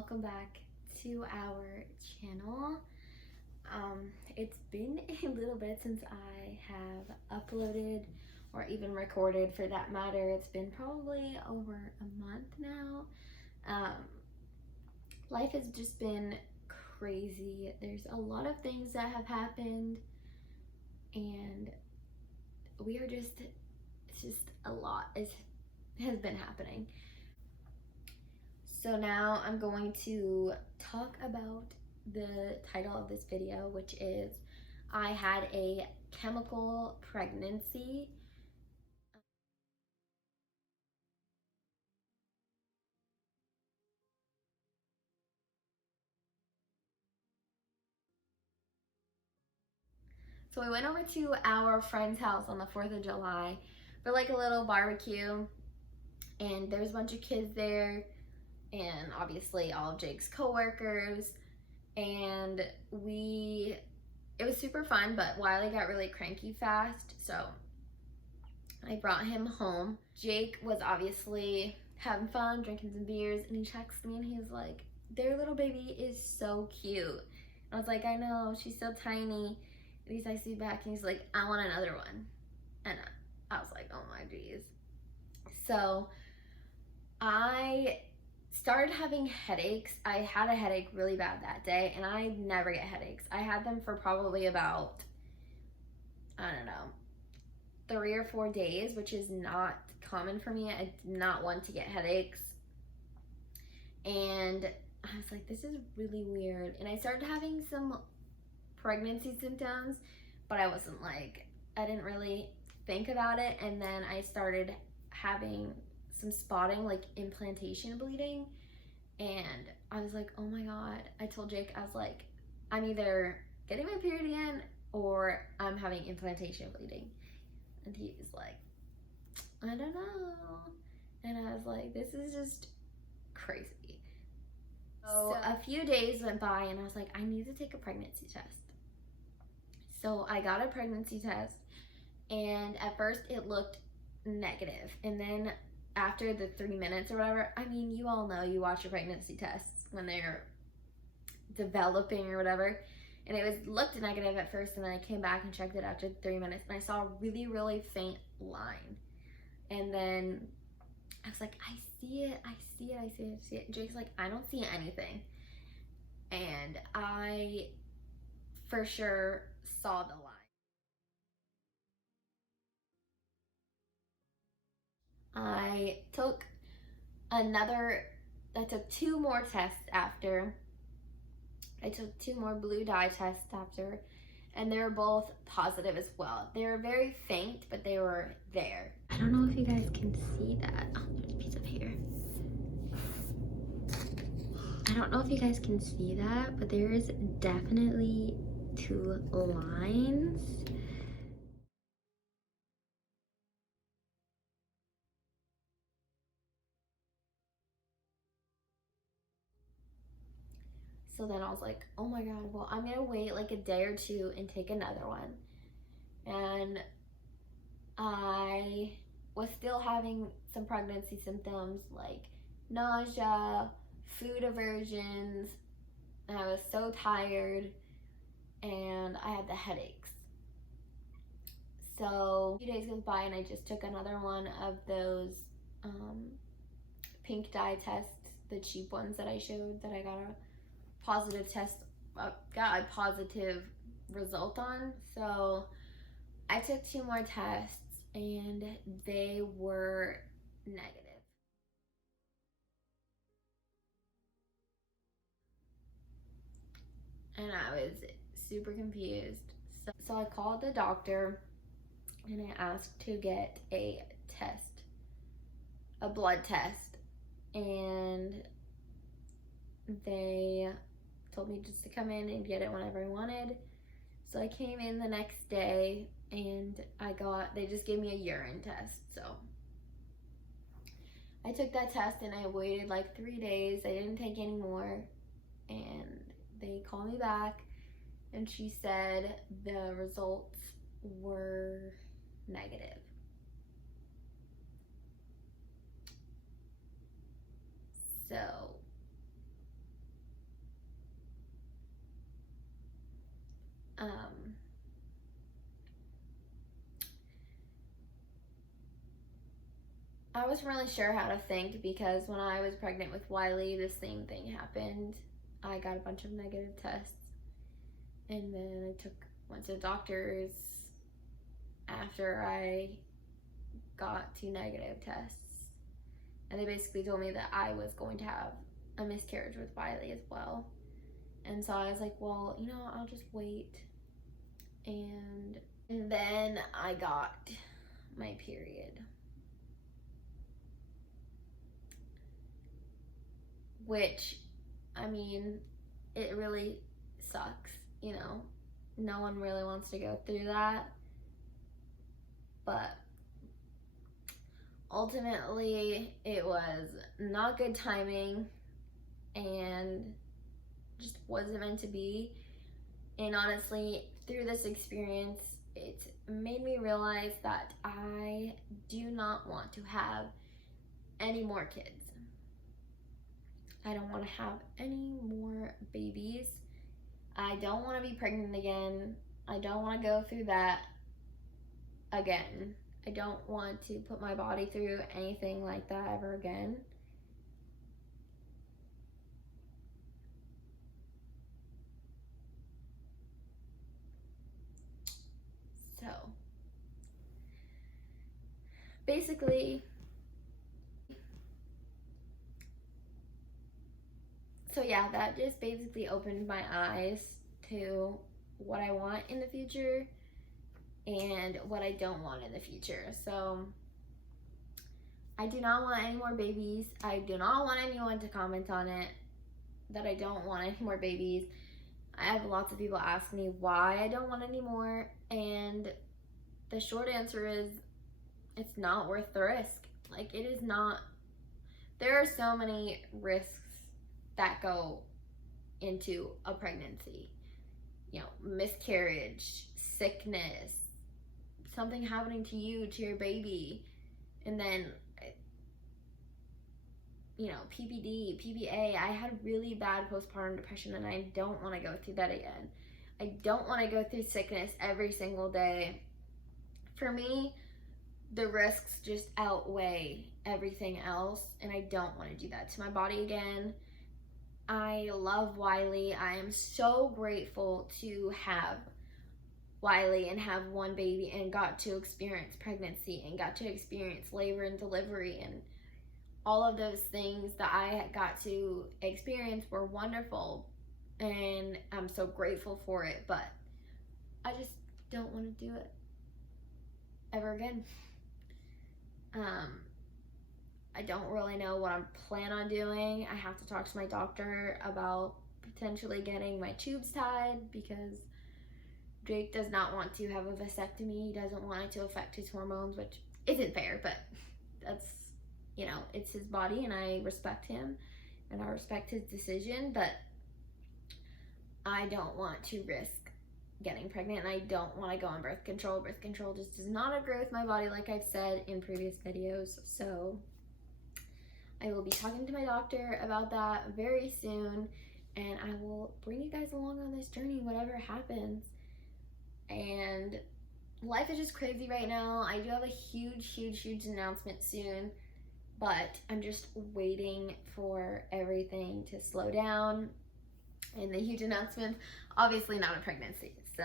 welcome back to our channel. It's been a little bit since I have uploaded or even recorded, for that matter. It's been probably over a month now. Life has just been crazy. There's a lot of things that have happened, and it's just a lot has been happening. So now I'm going to talk about the title of this video, which is I had a chemical pregnancy. So we went over to our friend's house on the 4th of July for like a little barbecue, and there was a bunch of kids there and obviously all of Jake's coworkers, and it was super fun, but Wiley got really cranky fast, so I brought him home. Jake was obviously having fun, drinking some beers, and he texts me and he's like, their little baby is so cute. I was like, I know, she's so tiny. And he texts me back and he's like, I want another one. And I was like, oh my geez. So I started having headaches. I had a headache really bad that day, and I never get headaches. I had them for probably about, I don't know, 3 or 4 days, which is not common for me. I did not want to get headaches. And I was like, this is really weird. And I started having some pregnancy symptoms, but I didn't really think about it. And then I started having some spotting, like implantation bleeding. And I was like, oh my God. I told Jake, I was like, I'm either getting my period again or I'm having implantation bleeding. And he was like, I don't know. And I was like, this is just crazy. So a few days went by and I was like, I need to take a pregnancy test. So I got a pregnancy test, and at first it looked negative. And then after the 3 minutes or whatever, I mean, you all know, you watch your pregnancy tests when they're developing or whatever, and looked negative at first, and then I came back and checked it after 3 minutes, and I saw a really, really faint line. And then I was like, I see it. And Jake's like, I don't see anything. And I for sure saw the line. I took 2 more tests after. I took 2 more blue dye tests after, and they were both positive as well. They were very faint, but they were there. I don't know if you guys can see that. Oh, there's a piece of hair. I don't know if you guys can see that, but there is definitely 2 lines. So then I was like, oh my God, well, I'm gonna wait like a day or 2 and take another one. And I was still having some pregnancy symptoms like nausea, food aversions, and I was so tired, and I had the headaches. So a few days goes by and I just took another one of those pink dye tests, the cheap ones that I showed that I got a positive result on. So I took 2 more tests and they were negative. And I was super confused. So I called the doctor and I asked to get a blood test. And they told me just to come in and get it whenever I wanted. So I came in the next day and they just gave me a urine test. So I took that test and I waited like 3 days. I didn't take any more. And they called me back and she said the results were negative. So I wasn't really sure how to think, because when I was pregnant with Wiley, the same thing happened. I got a bunch of negative tests, and then I went to the doctors after I got 2 negative tests, and they basically told me that I was going to have a miscarriage with Wiley as well. And so I was like, well, you know, I'll just wait. And then I got my period, which, I mean, it really sucks, you know. No one really wants to go through that, but ultimately it was not good timing and just wasn't meant to be. And honestly, through this experience, it made me realize that I do not want to have any more kids. I don't want to have any more babies. I don't want to be pregnant again. I don't want to go through that again. I don't want to put my body through anything like that ever again. So, basically, yeah, that just basically opened my eyes to what I want in the future and what I don't want in the future. So I do not want any more babies. I do not want anyone to comment on it that I don't want any more babies. I have lots of people ask me why I don't want any more, and the short answer is it's not worth the risk. Like, it is not. There are so many risks that go into a pregnancy. You know, miscarriage, sickness, something happening to you, to your baby, and then, you know, PPD, PPA. I had really bad postpartum depression, and I don't want to go through that again. I don't want to go through sickness every single day. For me, the risks just outweigh everything else, and I don't want to do that to my body again. I love Wiley. I am so grateful to have Wiley and have one baby, and got to experience pregnancy and got to experience labor and delivery, and all of those things that I got to experience were wonderful, and I'm so grateful for it. But I just don't want to do it ever again. I don't really know what I'm planning on doing. I have to talk to my doctor about potentially getting my tubes tied, because Jake does not want to have a vasectomy. He doesn't want it to affect his hormones, which isn't fair, but that's, you know, it's his body, and I respect him and I respect his decision. But I don't want to risk getting pregnant, and I don't want to go on birth control. Birth control just does not agree with my body, like I've said in previous videos. So I will be talking to my doctor about that very soon, and I will bring you guys along on this journey, whatever happens. And life is just crazy right now. I do have a huge announcement soon, but I'm just waiting for everything to slow down. And the huge announcement, obviously not a pregnancy. So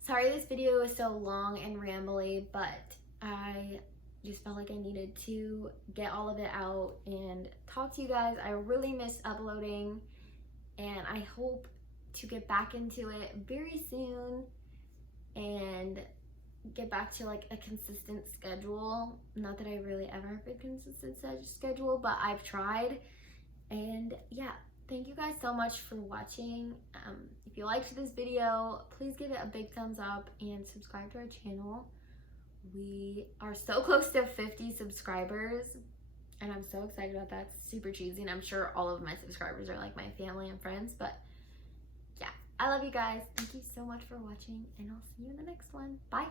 sorry this video is so long and rambly, but I just felt like I needed to get all of it out and talk to you guys. I really miss uploading, and I hope to get back into it very soon and get back to like a consistent schedule. Not that I really ever have a consistent schedule, but I've tried. And yeah, thank you guys so much for watching. If you liked this video, please give it a big thumbs up and subscribe to our channel. We are so close to 50 subscribers, and I'm so excited about that. It's super cheesy, and I'm sure all of my subscribers are like my family and friends, but yeah, I love you guys. Thank you so much for watching, and I'll see you in the next one. Bye.